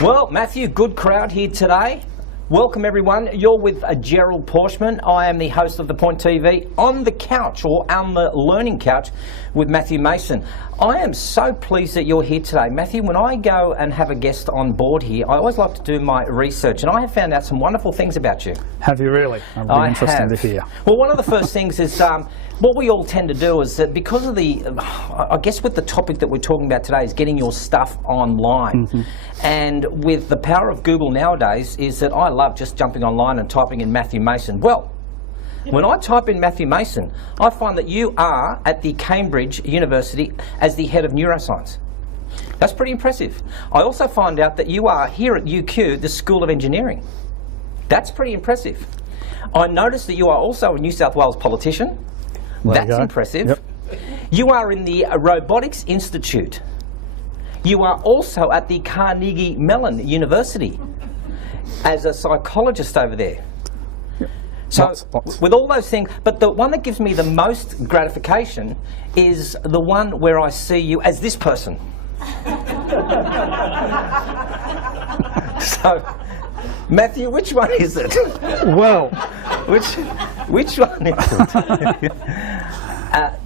Well, Matthew, good crowd here today. Welcome everyone. You're with Gerald Pauschmann. I am the host of The Point TV on the couch, or on the learning couch, with Matthew Mason. I am so pleased that you're here today. Matthew, when I go and have a guest on board here, I always like to do my research, and I have found out some wonderful things about you. Have you really? It'll be interesting to hear. Well, one of the first things is what we all tend to do is that because of the, I guess with the topic that we're talking about today is getting your stuff online. Mm-hmm. And with the power of Google nowadays is that I love just jumping online and typing in Matthew Mason. Well, when I type in Matthew Mason, I find that you are at the Cambridge University as the head of neuroscience. That's pretty impressive. I also find out that you are here at UQ, the School of Engineering. That's pretty impressive. I noticed that you are also a New South Wales politician. That's impressive. Yep. You are in the Robotics Institute. You are also at the Carnegie Mellon University as a psychologist over there. Yep. So with all those things, but the one that gives me the most gratification is the one where I see you as this person. So, Matthew, which one is it? Well, which one is it?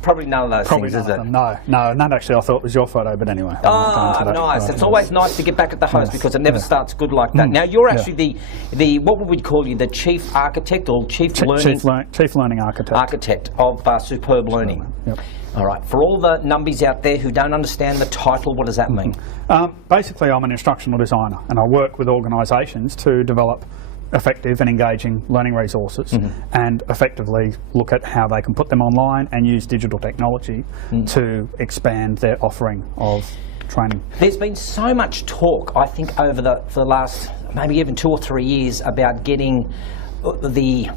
Probably none of those things, is it? No, none actually. I thought it was your photo, but anyway. Oh, nice. It's always nice to get back at the host because it never starts good like that. Now, you're actually the what would we call you, the chief architect or chief learning architect. Architect of Superb Learning. Yep. All right. For all the numbies out there who don't understand the title, what does that mean? Basically, I'm an instructional designer, and I work with organisations to develop effective and engaging learning resources and effectively look at how they can put them online and use digital technology to expand their offering of training. There's been so much talk, I think, over for the last maybe even 2 or 3 years about getting the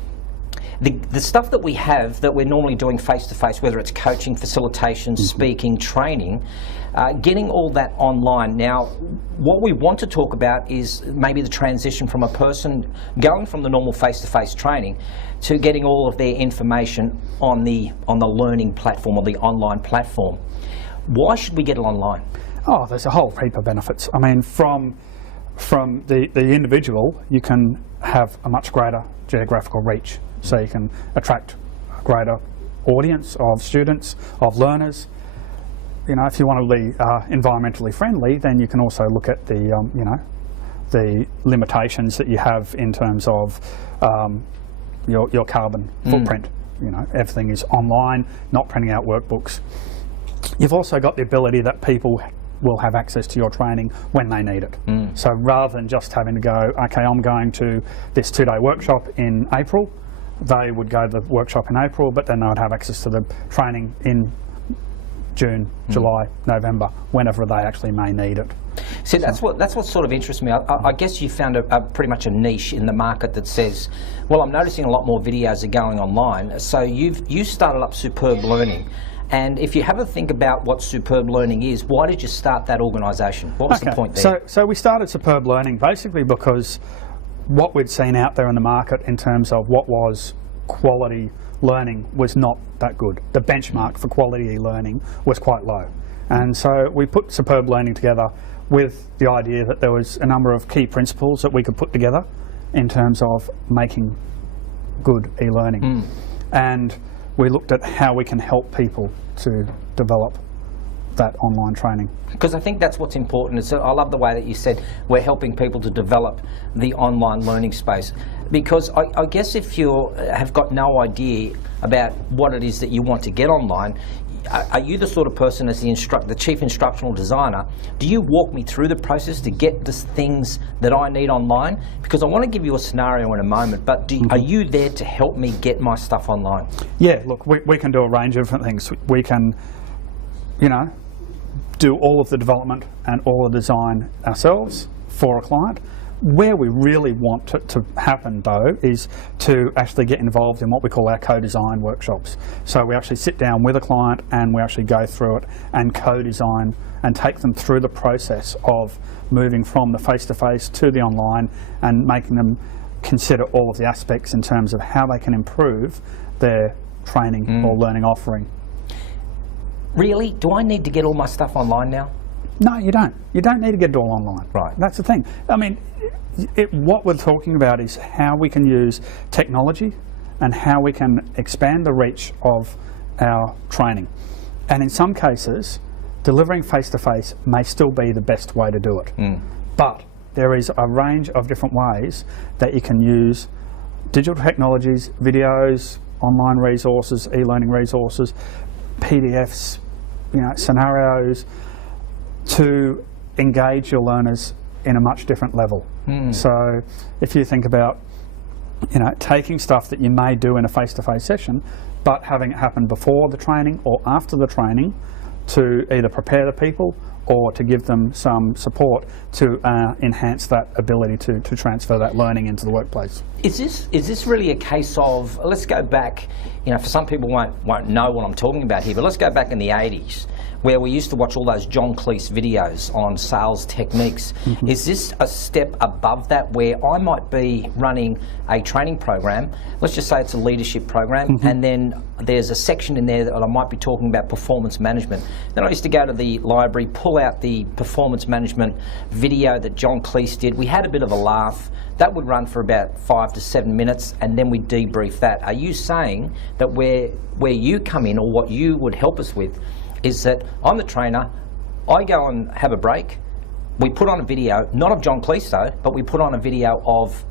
stuff that we have that we're normally doing face-to-face, whether it's coaching, facilitation, speaking, training, getting all that online. Now, what we want to talk about is maybe the transition from a person going from the normal face-to-face training to getting all of their information on the learning platform or the online platform. Why should we get it online? Oh, there's a whole heap of benefits. I mean, from the individual, you can have a much greater geographical reach. So you can attract a greater audience of students, of learners. You know, if you want to be environmentally friendly, then you can also look at the, the limitations that you have in terms of your carbon footprint. You know, everything is online, not printing out workbooks. You've also got the ability that people will have access to your training when they need it. So rather than just having to go, okay, I'm going to this 2-day workshop in April, they would go to the workshop in April, but then they would have access to the training in June, July, November, whenever they actually may need it. See, that's what sort of interests me. I guess you found pretty much a niche in the market that says, well, I'm noticing a lot more videos are going online. So you started up Superb Learning. And if you have a think about what Superb Learning is, why did you start that organisation? What was the point there? So we started Superb Learning basically because what we'd seen out there in the market in terms of what was quality learning was not that good. The benchmark for quality e-learning was quite low. And so we put Superb Learning together with the idea that there was a number of key principles that we could put together in terms of making good e-learning. And we looked at how we can help people to develop that online training. Because I think that's what's important. I love the way that you said we're helping people to develop the online learning space. Because I guess if you have got no idea about what it is that you want to get online, are you the sort of person as the chief instructional designer, do you walk me through the process to get the things that I need online? Because I want to give you a scenario in a moment, but are you there to help me get my stuff online? Yeah, look, we can do a range of different things. We can, do all of the development and all the design ourselves for a client. Where we really want it to happen, though, is to actually get involved in what we call our co-design workshops. So we actually sit down with a client and we actually go through it and co-design and take them through the process of moving from the face-to-face to the online and making them consider all of the aspects in terms of how they can improve their training or learning offering. Really? Do I need to get all my stuff online now? No, you don't. You don't need to get it all online. Right. That's the thing. I mean, what we're talking about is how we can use technology and how we can expand the reach of our training. And in some cases, delivering face-to-face may still be the best way to do it. But there is a range of different ways that you can use digital technologies, videos, online resources, e-learning resources, PDFs, scenarios, to engage your learners in a much different level. So if you think about taking stuff that you may do in a face-to-face session, but having it happen before the training or after the training to either prepare the people or to give them some support to enhance that ability to transfer that learning into the workplace. Is this really a case of, let's go back, for some people won't know what I'm talking about here, but let's go back in the 80s, where we used to watch all those John Cleese videos on sales techniques. Is this a step above that, where I might be running a training program, let's just say it's a leadership program, and then there's a section in there that I might be talking about performance management. Then I used to go to the library, pull out the performance management video that John Cleese did. We had a bit of a laugh. That would run for about 5 to 7 minutes, and then we debrief that. Are you saying that where you come in, or what you would help us with, is that I'm the trainer, I go and have a break, we put on a video, not of John Cleese though, but we put on a video of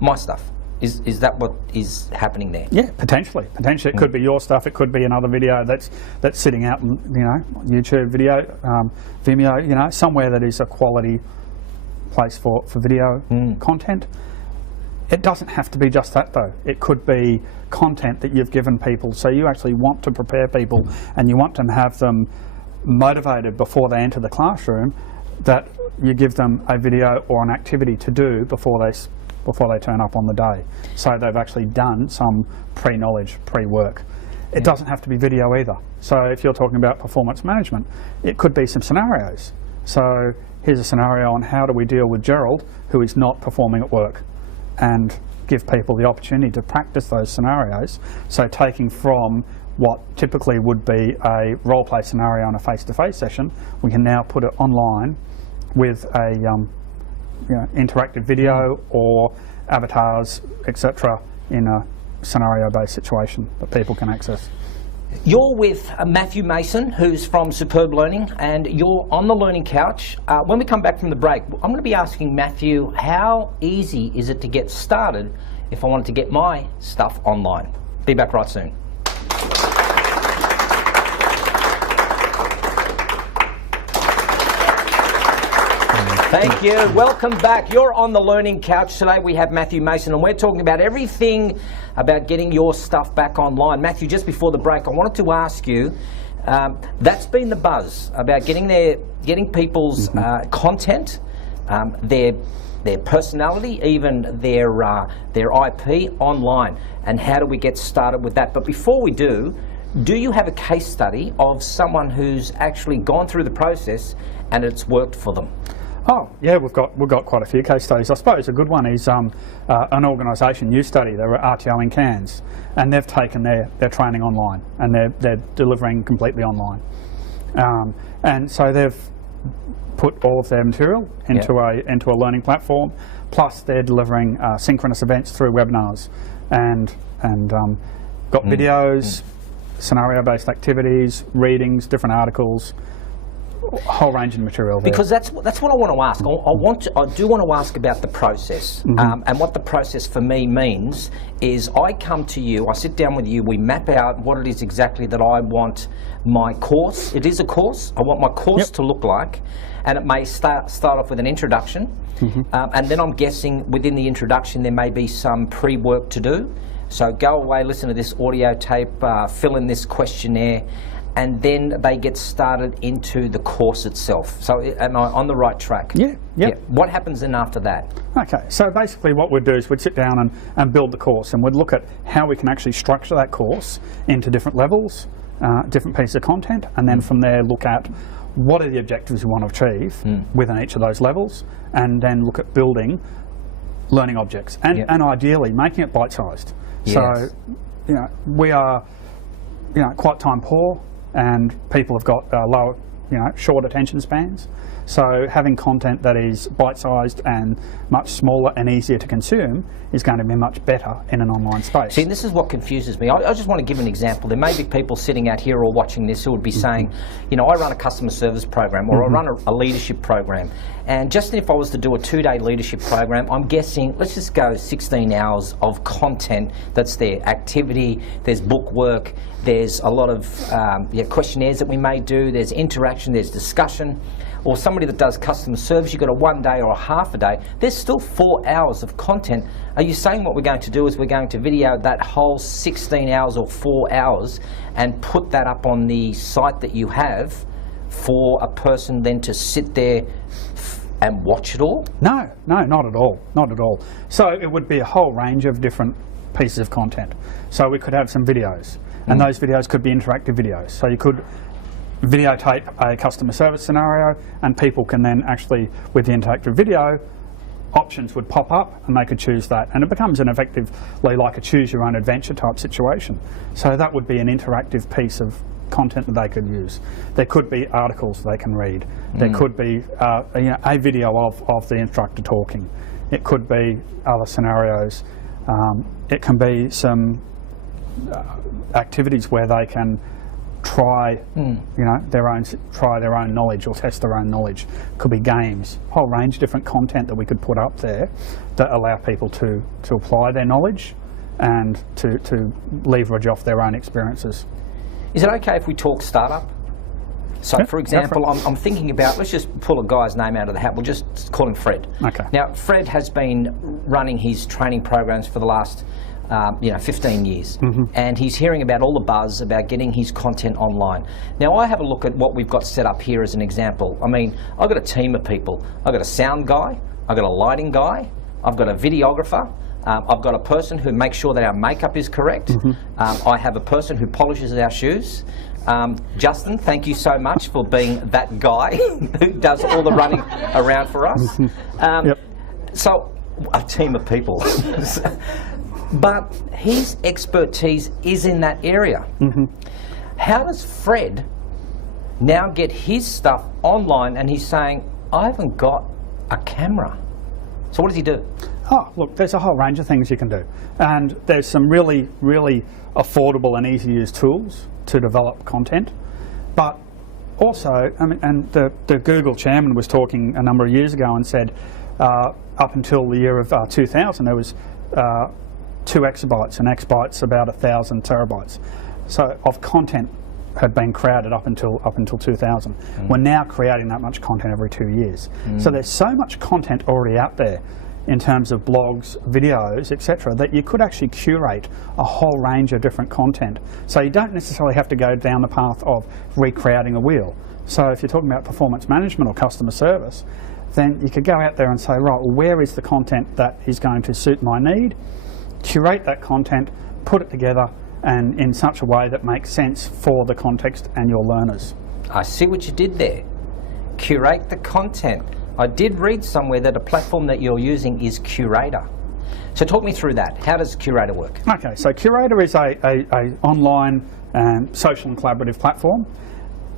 my stuff? Is that what is happening there? Yeah, potentially. Potentially, it could be your stuff. It could be another video that's sitting out, YouTube video, Vimeo, somewhere that is a quality place for video content. It doesn't have to be just that though. It could be content that you've given people, so you actually want to prepare people and you want to have them motivated before they enter the classroom, that you give them a video or an activity to do before they turn up on the day. So they've actually done some pre-knowledge, pre-work. It doesn't have to be video either. So if you're talking about performance management, it could be some scenarios. So here's a scenario on how do we deal with Gerald, who is not performing at work, and give people the opportunity to practice those scenarios. So taking from what typically would be a role-play scenario in a face-to-face session, we can now put it online with a interactive video or avatars, etc., in a scenario-based situation that people can access. You're with Matthew Mason, who's from Superb Learning, and you're on the Learning Couch. When we come back from the break, I'm going to be asking Matthew, how easy is it to get started if I wanted to get my stuff online? Be back right soon. Thank you. Welcome back. You're on the Learning Couch. Today we have Matthew Mason, and we're talking about everything about getting your stuff back online. Matthew, just before the break, I wanted to ask you, that's been the buzz about getting people's content, their personality, even their IP online, and how do we get started with that? But before we do you have a case study of someone who's actually gone through the process and it's worked for them? Oh yeah, we've got quite a few case studies. I suppose a good one is an organisation you study. They're RTO in Cairns, and they've taken their training online, and they're delivering completely online. And so they've put all of their material into a learning platform. Plus, they're delivering synchronous events through webinars, and got videos, scenario-based activities, readings, different articles. A whole range of material there. Because that's what I want to ask. I do want to ask about the process, and what the process for me means is I come to you, I sit down with you, we map out what it is exactly that I want my course. It is a course. I want my course to look like, and it may start off with an introduction, and then I'm guessing within the introduction there may be some pre-work to do. So go away, listen to this audio tape, fill in this questionnaire, and then they get started into the course itself. So am I on the right track? Yeah. What happens then after that? Okay, so basically what we'd do is we'd sit down and build the course, and we'd look at how we can actually structure that course into different levels, different pieces of content, and then from there look at what are the objectives we want to achieve within each of those levels, and then look at building learning objects, and ideally making it bite-sized. So, we are, quite time poor, and people have got short attention spans. So having content that is bite-sized and much smaller and easier to consume is going to be much better in an online space. See, this is what confuses me. I just want to give an example. There may be people sitting out here or watching this who would be saying, I run a customer service program, or I run a leadership program, and just if I was to do a 2-day leadership program, I'm guessing, let's just go 16 hours of content that's there. Activity, there's book work, there's a lot of questionnaires that we may do, there's interaction, there's discussion. Or somebody that does customer service, you've got a 1 day or a half a day, there's still 4 hours of content. Are you saying what we're going to do is we're going to video that whole 16 hours or 4 hours and put that up on the site that you have for a person then to sit there and watch it all? No, not at all, not at all. So it would be a whole range of different pieces of content. So we could have some videos, and those videos could be interactive videos. So you could videotape a customer service scenario, and people can then actually, with the interactive video, options would pop up and they could choose that, and it becomes an effectively like a choose your own adventure type situation. So that would be an interactive piece of content that they could use. There could be articles they can read. There could be a video of the instructor talking. It could be other scenarios. It can be some activities where they can try their own knowledge or test their own knowledge. Could be games, a whole range of different content that we could put up there that allow people to apply their knowledge and to leverage off their own experiences. Is it okay if we talk startup? So, for example, I'm thinking about, let's just pull a guy's name out of the hat. We'll just call him Fred. Okay. Now, Fred has been running his training programs for the last 15 years, and he's hearing about all the buzz about getting his content online. Now, I have a look at what we've got set up here as an example. I mean, I've got a team of people. I've got a sound guy, I've got a lighting guy, I've got a videographer, I've got a person who makes sure that our makeup is correct. I have a person who polishes our shoes. Justin, thank you so much for being that guy who does all the running around for us. So, a team of people. But his expertise is in that area. How does Fred now get his stuff online, and he's saying, I haven't got a camera? So what does he do? Oh, look, there's a whole range of things you can do. And there's some really, really affordable and easy to use tools to develop content. But also, and the Google chairman was talking a number of years ago and said, up until the year of 2000, there was 2 exabytes, and exabytes about 1,000 terabytes. So of content had been created up until 2000. We're now creating that much content every 2 years. So there's so much content already out there in terms of blogs, videos, etc., that you could actually curate a whole range of different content. So you don't necessarily have to go down the path of recreating a wheel. So if you're talking about performance management or customer service, then you could go out there and say, right, well, where is the content that is going to suit my need? Curate that content, put it together, and in such a way that makes sense for the context and your learners. I see what you did there. Curate the content. I did read somewhere that a platform that you're using is Curator. So talk me through that. How does Curator work? Okay, so Curator is a online and social and collaborative platform.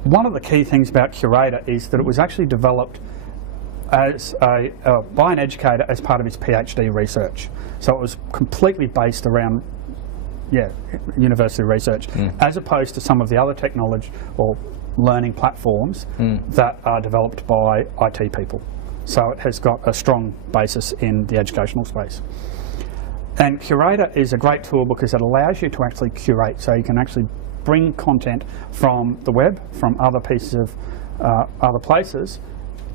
One of the key things about Curator is that it was actually developed as by an educator as part of his PhD research. So it was completely based around university research, as opposed to some of the other technology or learning platforms that are developed by IT people. So it has got a strong basis in the educational space. And Curator is a great tool because it allows you to actually curate, so you can actually bring content from the web, from other pieces of other places,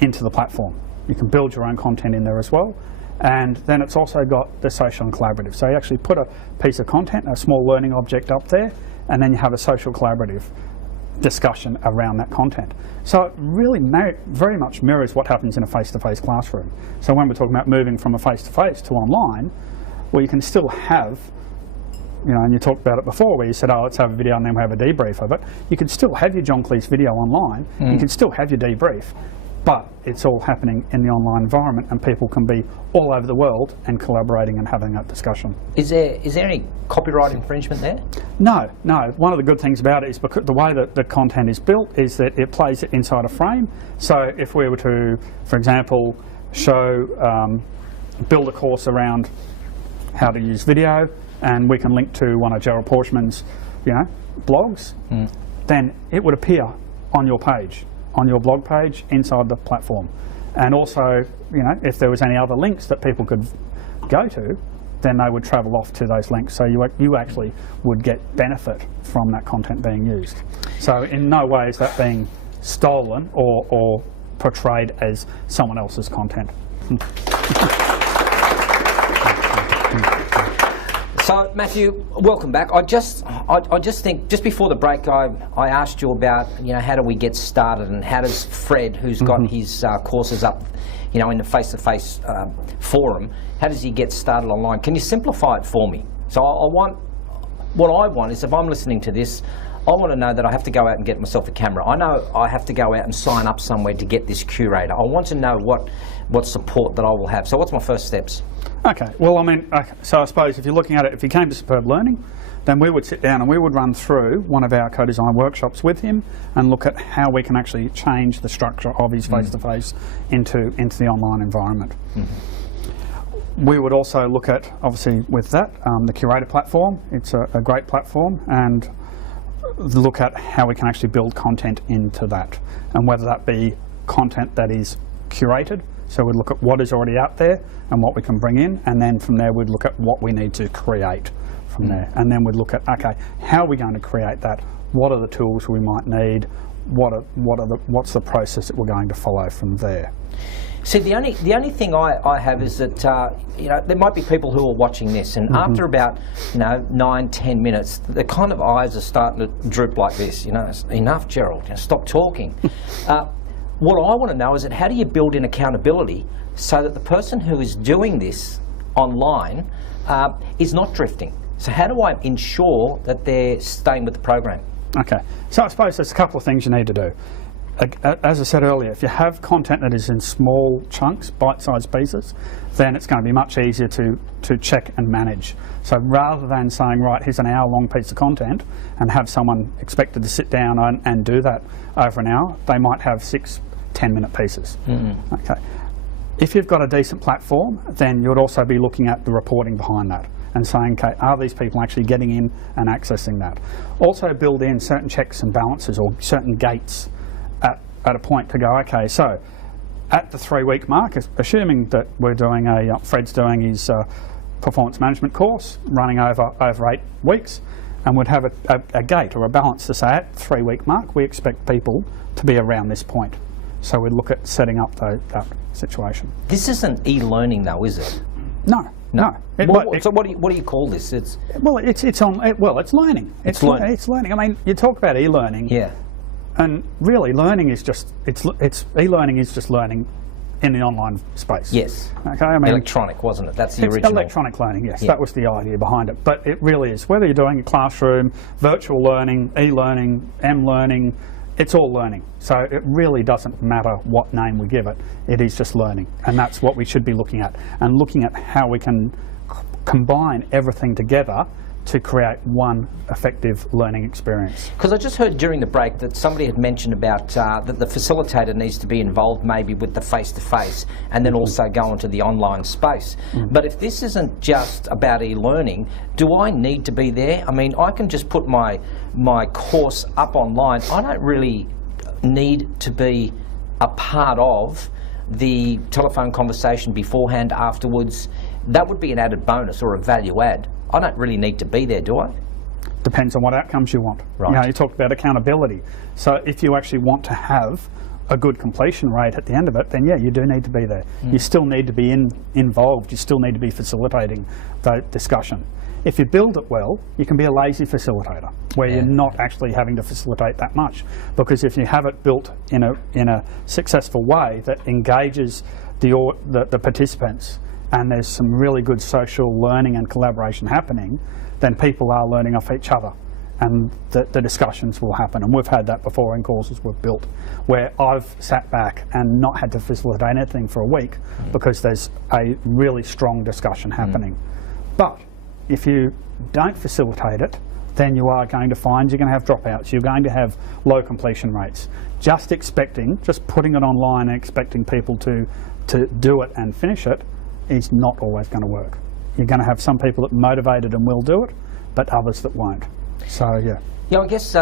into the platform. You can build your own content in there as well. And then it's also got the social and collaborative. So you actually put a piece of content, a small learning object up there, and then you have a social collaborative discussion around that content. So it really very much mirrors what happens in a face-to-face classroom. So when we're talking about moving from a face-to-face to online, well, you can still have, and you talked about it before where you said, oh, let's have a video and then we have a debrief of it. You can still have your John Cleese video online. You can still have your debrief. but it's all happening in the online environment, and people can be all over the world and collaborating and having that discussion. Is there any copyright infringement there? No. One of the good things about it is because the way that the content is built is that it plays it inside a frame. So if we were to, for example, build a course around how to use video, and we can link to one of Gerald Pauschmann's, blogs, then it would appear on your page, on your blog page, inside the platform. And also, if there was any other links that people could go to, then they would travel off to those links. So you actually would get benefit from that content being used. So in no way is that being stolen or portrayed as someone else's content. So Matthew, welcome back. I just think just before the break, I asked you about how do we get started, and how does Fred, who's got his courses up, in the face-to-face forum, how does he get started online? Can you simplify it for me? So what I want is, if I'm listening to this, I want to know that I have to go out and get myself a camera. I know I have to go out and sign up somewhere to get this curator. I want to know what support that I will have. So what's my first steps? Okay, well, so I suppose if you're looking at it, if you came to Superb Learning, then we would sit down and we would run through one of our co-design workshops with him and look at how we can actually change the structure of his face-to-face into the online environment. We would also look at, obviously with that, the Curator platform. It's a great platform, and look at how we can actually build content into that, and whether that be content that is curated. So we'd look at what is already out there and what we can bring in, and then from there we'd look at what we need to create from there. And then we'd look at, okay, how are we going to create that? What are the tools we might need? What's the process that we're going to follow from there? See, the only thing I have is that there might be people who are watching this, and after about 9-10 minutes, the kind of eyes are starting to droop like this. Enough, Gerald. Stop talking. What I want to know is that how do you build in accountability so that the person who is doing this online is not drifting? So how do I ensure that they're staying with the program? Okay, so I suppose there's a couple of things you need to do. As I said earlier, if you have content that is in small chunks, bite-sized pieces, then it's going to be much easier to check and manage. So rather than saying, right, here's an hour-long piece of content, and have someone expected to sit down and do that over an hour, they might have 6-10-minute pieces. Okay. If you've got a decent platform, then you'd also be looking at the reporting behind that and saying, okay, are these people actually getting in and accessing that? Also build in certain checks and balances, or certain gates at a point to go, okay, so at the 3-week mark, assuming that we're doing Fred's doing his performance management course running over 8 weeks, and would have a gate or a balance to say at the 3-week mark we expect people to be around this point. So we'd look at setting up that situation. This isn't e-learning though, is it? No. So what do you call this? It's learning. It's learning. I mean, you talk about e-learning. Yeah. And really, learning is just e-learning is just learning in the online space. Yes. Okay. I mean, electronic, wasn't it? That's the original. Electronic learning. Yes, that was the idea behind it. But it really is. Whether you're doing a classroom, virtual learning, e-learning, m-learning, it's all learning. So it really doesn't matter what name we give it. It is just learning, and that's what we should be looking at, and looking at how we can combine everything together to create one effective learning experience. Because I just heard during the break that somebody had mentioned about that the facilitator needs to be involved maybe with the face-to-face, and then also go into the online space. But if this isn't just about e-learning, do I need to be there? I mean, I can just put my course up online. I don't really need to be a part of the telephone conversation beforehand, afterwards. That would be an added bonus or a value add. I don't really need to be there, do I? Depends on what outcomes you want. Right. You talked about accountability. So if you actually want to have a good completion rate at the end of it, then yeah, you do need to be there. You still need to be involved. You still need to be facilitating the discussion. If you build it well, you can be a lazy facilitator, where you're not actually having to facilitate that much. Because if you have it built in a successful way that engages the participants, and there's some really good social learning and collaboration happening, then people are learning off each other. and the discussions will happen. And we've had that before in courses we've built, where I've sat back and not had to facilitate anything for a week because there's a really strong discussion happening. But if you don't facilitate it, then you are going to find you're going to have dropouts, you're going to have low completion rates. Just putting it online and expecting people to do it and finish it is not always going to work. You're going to have some people that are motivated and will do it, but others that won't. So, yeah. Yeah, I guess,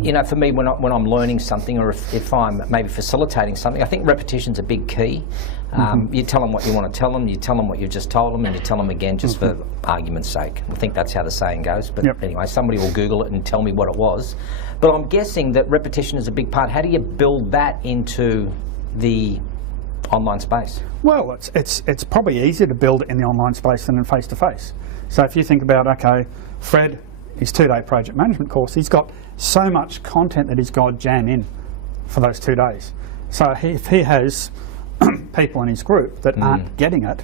you know, for me, when I'm learning something, or if I'm maybe facilitating something, I think repetition's a big key. You tell them what you want to tell them, you tell them what you've just told them, and you tell them again just for argument's sake. I think that's how the saying goes. But anyway, somebody will Google it and tell me what it was. But I'm guessing that repetition is a big part. How do you build that into the online space? Well, it's probably easier to build it in the online space than in face-to-face. So if you think about, okay, Fred, his 2-day project management course, he's got so much content that he's got to jam in for those 2 days. So if he has people in his group that aren't getting it,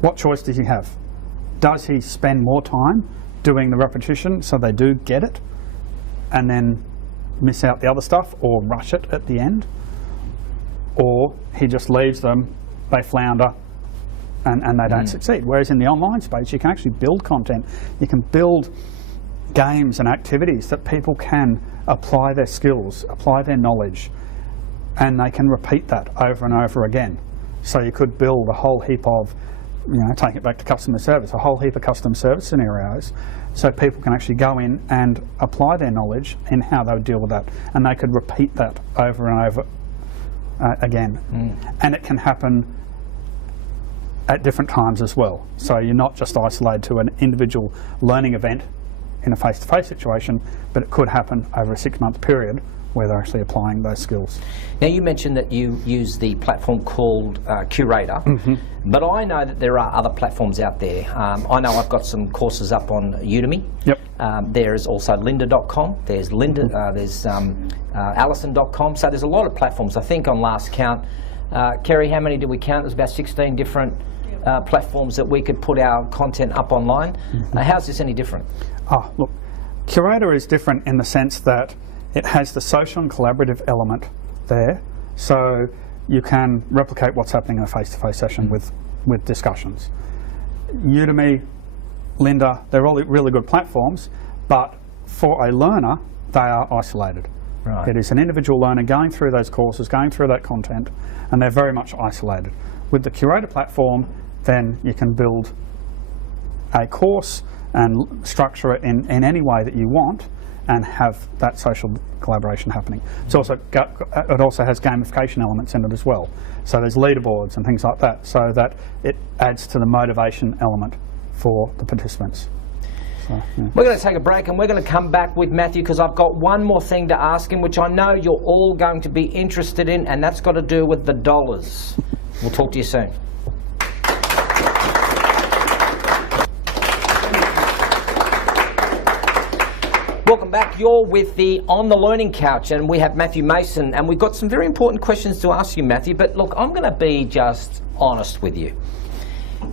what choice does he have? Does he spend more time doing the repetition so they do get it and then miss out the other stuff, or rush it at the end? Or he just leaves them, they flounder, and they don't succeed. Whereas in the online space, you can actually build content. You can build games and activities that people can apply their skills, apply their knowledge, and they can repeat that over and over again. So you could build a whole heap of, you know, take it back to customer service, a whole heap of custom service scenarios, so people can actually go in and apply their knowledge in how they would deal with that, and they could repeat that over and over again. And it can happen at different times as well. So you're not just isolated to an individual learning event in a face-to-face situation, but it could happen over a 6-month period where they're actually applying those skills. Now, you mentioned that you use the platform called Curator, but I know that there are other platforms out there. I know I've got some courses up on Udemy. There is also lynda.com, there's there's Allison.com, so there's a lot of platforms. I think on last count, Kerry, how many did we count? There's about 16 different platforms that we could put our content up online. How's this any different? Look, Curator is different in the sense that it has the social and collaborative element there, so you can replicate what's happening in a face-to-face session with discussions. Udemy, Lynda, they're all really good platforms, but for a learner, they are isolated. Right. It is an individual learner going through those courses, going through that content, and they're very much isolated. With the Curator platform, then you can build a course and structure it in any way that you want, and have that social collaboration happening. It also has gamification elements in it as well. So there's leaderboards and things like that, so that it adds to the motivation element for the participants. So, yeah. We're going to take a break, and we're going to come back with Matthew, because I've got one more thing to ask him, which I know you're all going to be interested in, and that's got to do with the dollars. We'll talk to you soon. Welcome back. You're with the On the Learning Couch, and we have Matthew Mason, and we've got some very important questions to ask you, Matthew. But look, I'm going to be just honest with you,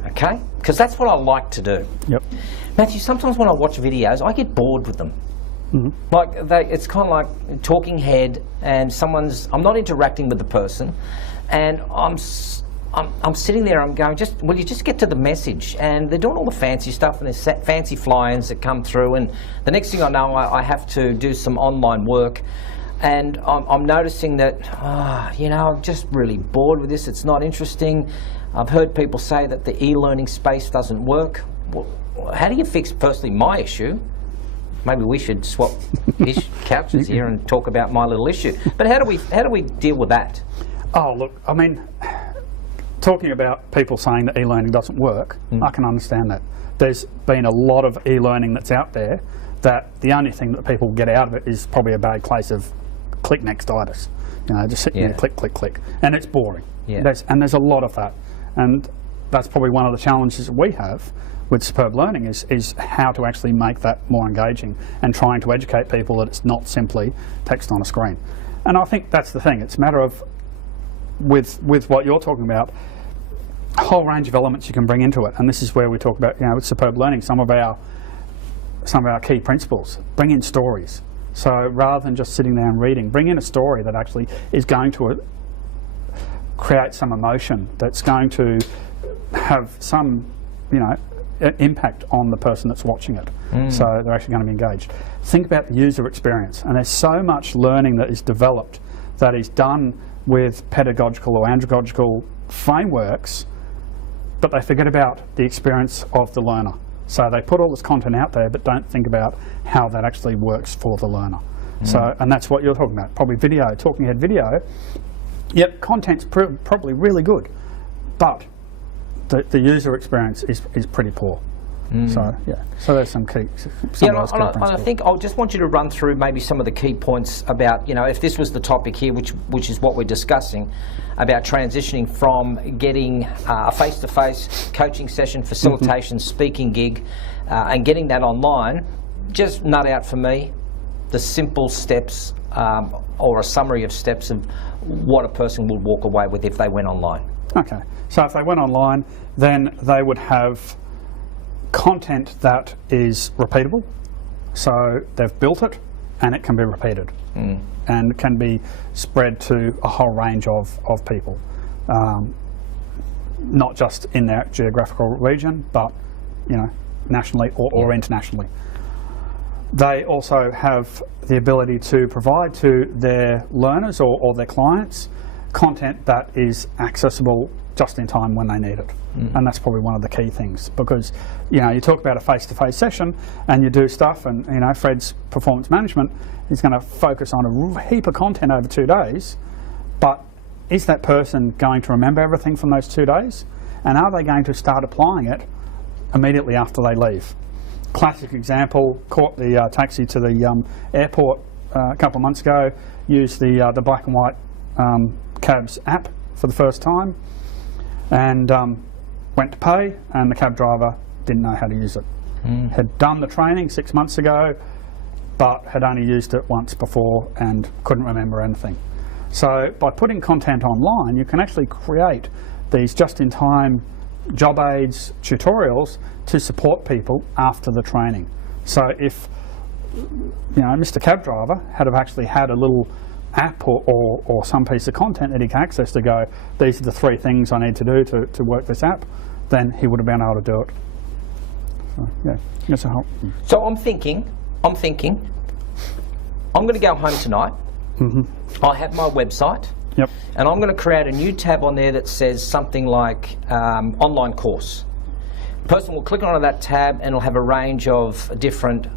okay? Because that's what I like to do. Matthew, sometimes when I watch videos, I get bored with them. Like it's kind of like talking head, and I'm not interacting with the person, and I'm sitting there, I'm going, will you just get to the message? And they're doing all the fancy stuff, and there's fancy fly-ins that come through, and the next thing I know, I have to do some online work, and I'm noticing that, you know, I'm just really bored with this. It's not interesting. I've heard people say that the e-learning space doesn't work. Well, how do you fix, firstly, my issue? Maybe we should swap couches here and talk about my little issue. But how do we deal with that? Look, I mean, talking about people saying that e-learning doesn't work, I can understand that. There's been a lot of e-learning that's out there that the only thing that people get out of it is probably a bad case of click next-itis. You know, just sitting there, click, click, click. And it's boring. There's a lot of that. And that's probably one of the challenges that we have with Superb Learning is how to actually make that more engaging and trying to educate people that it's not simply text on a screen. And I think that's the thing. It's a matter of, with what you're talking about, a whole range of elements you can bring into it. And this is where we talk about, you know, with Superb Learning, some of our some of our key principles. Bring in stories. So rather than just sitting there and reading, bring in a story that actually is going to create some emotion, that's going to have some, impact on the person that's watching it. So they're actually going to be engaged. Think about the user experience, and there's so much learning that is developed that is done with pedagogical or andragogical frameworks, but they forget about the experience of the learner. So they put all this content out there, but don't think about how that actually works for the learner. So, and that's what you're talking about, probably video, talking head video. Yep, content's probably really good, but the user experience is pretty poor. So yeah, so there's some key. And I think I just want you to run through maybe some of the key points about, if this was the topic here, which is what we're discussing, about transitioning from getting a face-to-face coaching session, facilitation, speaking gig, and getting that online. Just nut out for me the simple steps or a summary of steps of what a person would walk away with if they went online. Okay, so if they went online, then they would have content that is repeatable. So they've built it and it can be repeated and can be spread to a whole range of people, not just in their geographical region, but nationally or internationally. They also have the ability to provide to their learners or their clients content that is accessible just in time when they need it. And that's probably one of the key things, because you talk about a face-to-face session and you do stuff, and Fred's performance management is going to focus on a heap of content over 2 days, but is that person going to remember everything from those 2 days, and are they going to start applying it immediately after they leave? Classic example, caught the taxi to the airport a couple of months ago, used the black and white cabs app for the first time, and went to pay, and the cab driver didn't know how to use it. Had done the training 6 months ago, but had only used it once before and couldn't remember anything. So by putting content online, you can actually create these just-in-time job aids, tutorials to support people after the training. So if Mr. Cab Driver had have actually had a little app or some piece of content that he can access to go, these are the 3 things I need to do to work this app, then he would have been able to do it. So yeah, that's a help. So I'm thinking, I'm going to go home tonight. I have my website. Yep. And I'm going to create a new tab on there that says something like online course. The person will click on that tab and it'll have a range of different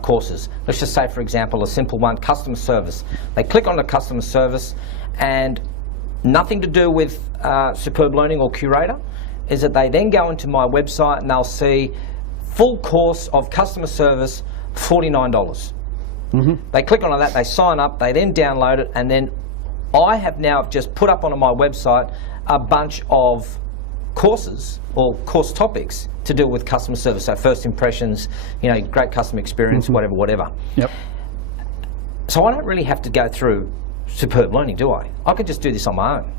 courses. Let's just say, for example, a simple one, customer service. They click on the customer service, and nothing to do with Superb Learning or Curator, is that they then go into my website and they'll see full course of customer service, $49. They click on that, they sign up, they then download it, and then I have now just put up on my website a bunch of courses or course topics to do with customer service. So first impressions, great customer experience, whatever. Yep. So I don't really have to go through Superb Learning, do I? I could just do this on my own.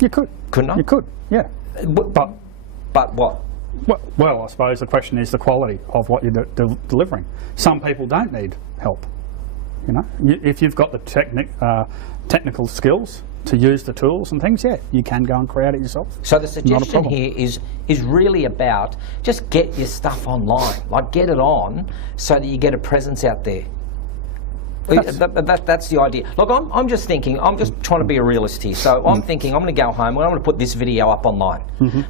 You could. Couldn't I? You could, yeah. But what? Well, I suppose the question is the quality of what you're delivering. Some people don't need help. If you've got the technical skills to use the tools and things, yeah, you can go and create it yourself. So the suggestion here is really about just get your stuff online, like get it on so that you get a presence out there. That's the idea. Look, I'm just thinking, I'm just trying to be a realist here. So I'm thinking I'm going to go home and I'm going to put this video up online.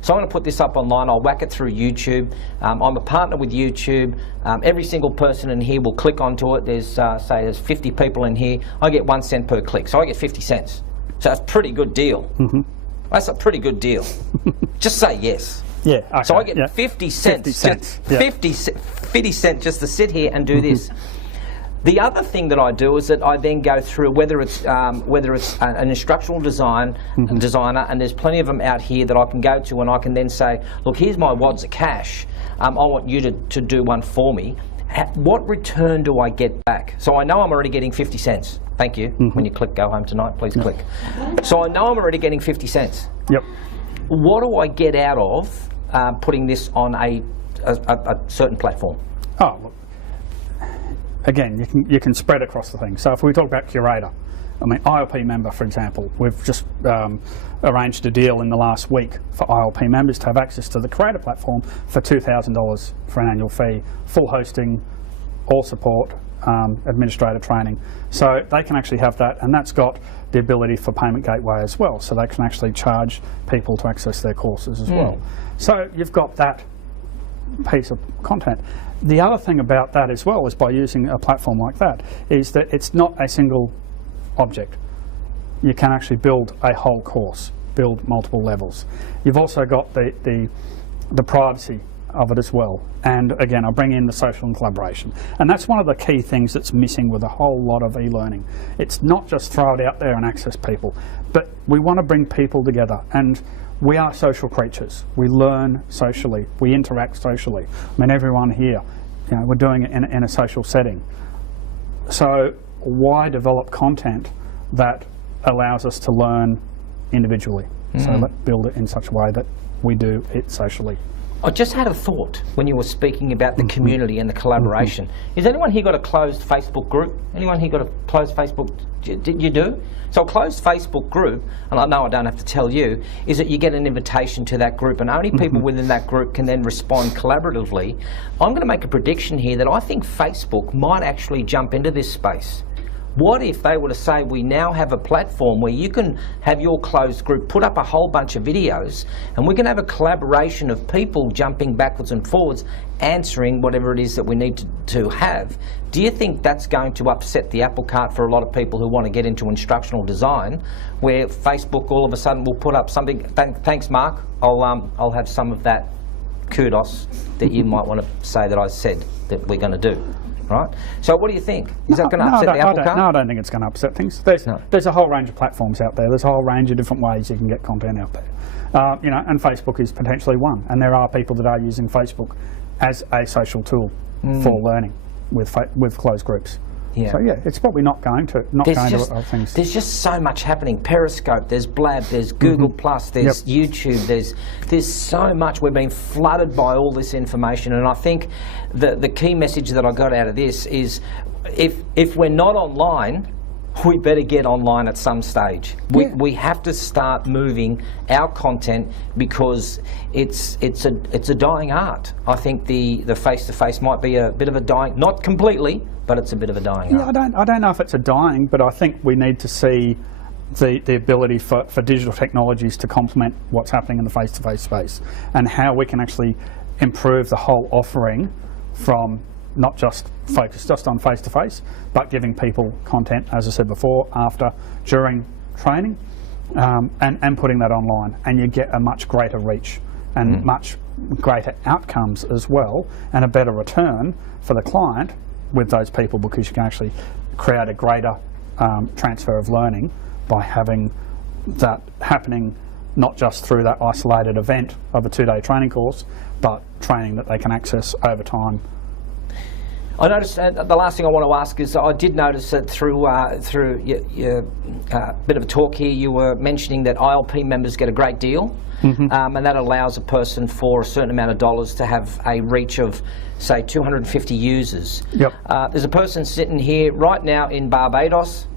So I'm going to put this up online, I'll whack it through YouTube. I'm a partner with YouTube. Every single person in here will click onto it. There's, say there's 50 people in here. I get 1 cent per click, so I get 50 cents. So that's a pretty good deal. That's a pretty good deal. Just say yes. Yeah. Okay. So I get 50 cents. 50 cents just to sit here and do this. The other thing that I do is that I then go through whether it's an instructional designer, and there's plenty of them out here that I can go to, and I can then say, look, here's my wads of cash. I want you to do one for me. What return do I get back? So I know I'm already getting 50 cents. Thank you. When you click go home tonight, please click. So I know I'm already getting 50 cents. Yep. What do I get out of putting this on a certain platform? Oh, look, again, you can spread across the thing. So if we talk about curator, I mean, ILP member, for example, we've just arranged a deal in the last week for ILP members to have access to the Creator platform for $2,000 for an annual fee, full hosting, all support, administrator training. So they can actually have that, and that's got the ability for payment gateway as well, so they can actually charge people to access their courses as well. So you've got that piece of content. The other thing about that as well is by using a platform like that is that it's not a single object. You can actually build a whole course, build multiple levels. You've also got the privacy of it as well, and again I bring in the social and collaboration, and that's one of the key things that's missing with a whole lot of e-learning. It's not just throw it out there and access people, but we want to bring people together, and we are social creatures. We learn socially, we interact socially. I mean, everyone here, you know, we're doing it in a social setting. So why develop content that allows us to learn individually? So let's build it in such a way that we do it socially. I just had a thought when you were speaking about the community and the collaboration. Has anyone here got a closed Facebook group? Anyone here got a closed Facebook? Did you do? So a closed Facebook group, and I know I don't have to tell you, is that you get an invitation to that group, and only people within that group can then respond collaboratively. I'm going to make a prediction here that I think Facebook might actually jump into this space. What if they were to say, we now have a platform where you can have your closed group put up a whole bunch of videos, and we can have a collaboration of people jumping backwards and forwards, answering whatever it is that we need to have. Do you think that's going to upset the apple cart for a lot of people who want to get into instructional design, where Facebook all of a sudden will put up something? Thanks, Mark. I'll have some of that kudos that you might want to say that I said that we're going to do. Right. So what do you think? Is that going to upset the apple cart? No, I don't think it's going to upset things. There's a whole range of platforms out there. There's a whole range of different ways you can get content out there. You know, and Facebook is potentially one. And there are people that are using Facebook as a social tool for learning with closed groups. Yeah. So yeah, it's probably not going to other things. There's just so much happening. Periscope, there's Blab, there's Google Plus, there's YouTube, there's so much. We're being flooded by all this information, and I think the key message that I got out of this is if we're not online, we better get online at some stage. We have to start moving our content, because it's a dying art. I think the face-to-face might be a bit of a dying, not completely, but it's a bit of a dying art. I don't know if it's a dying, but I think we need to see the ability for digital technologies to complement what's happening in the face-to-face space, and how we can actually improve the whole offering from not just focused just on face-to-face, but giving people content, as I said before, after, during training, and putting that online, and you get a much greater reach and much greater outcomes as well, and a better return for the client with those people, because you can actually create a greater transfer of learning by having that happening not just through that isolated event of a 2-day training course, but training that they can access over time. I noticed the last thing I want to ask is, I did notice that through your bit of a talk here, you were mentioning that ILP members get a great deal, and that allows a person for a certain amount of dollars to have a reach of, say, 250 users. There's a person sitting here right now in Barbados,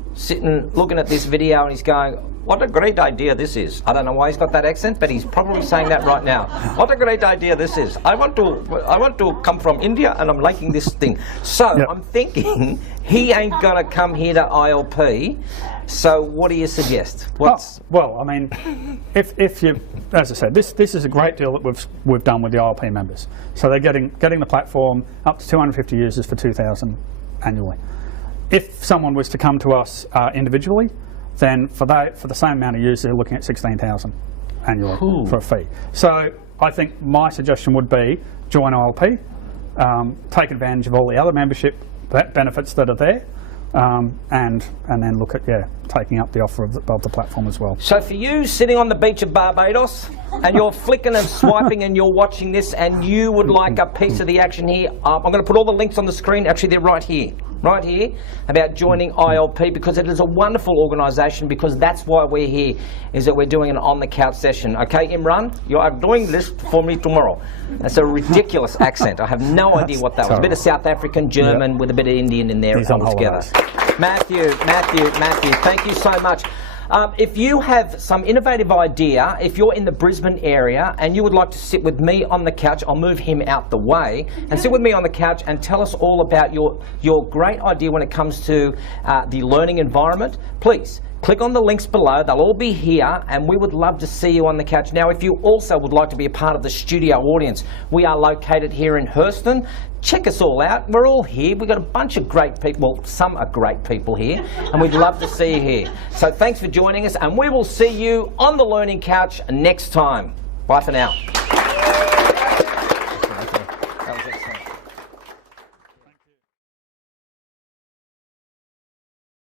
looking at this video, and he's going, what a great idea this is. I don't know why he's got that accent, but he's probably saying that right now. What a great idea this is. I want to come from India, and I'm liking this thing. So I'm thinking he ain't gonna come here to ILP. So what do you suggest? Well, I mean, if you, as I said, this is a great deal that we've done with the ILP members. So they're getting the platform up to 250 users for $2,000 annually. If someone was to come to us individually, then for the same amount of users, they're looking at $16,000 annually for a fee. So I think my suggestion would be join ILP, take advantage of all the other membership benefits that are there, and then look at taking up the offer of the platform as well. So for you sitting on the beach of Barbados, and you're flicking and swiping and you're watching this, and you would like a piece of the action here, I'm going to put all the links on the screen. Actually, they're right here. right here about joining ILP, because it is a wonderful organisation, because that's why we're here, is that we're doing an on-the-couch session. Okay, Imran, you are doing this for me tomorrow. That's a ridiculous accent. I have no idea what that was. A bit of South African, German, with a bit of Indian in there all together. Matthew, thank you so much. If you have some innovative idea, if you're in the Brisbane area and you would like to sit with me on the couch, I'll move him out the way, and sit with me on the couch and tell us all about your great idea when it comes to the learning environment, please click on the links below. They'll all be here, and we would love to see you on the couch. Now, if you also would like to be a part of the studio audience, we are located here in Hurston. Check us all out. We're all here. We've got a bunch of great people. Well, some are great people here, and we'd love to see you here. So thanks for joining us, and we will see you on the Learning Couch next time. Bye for now.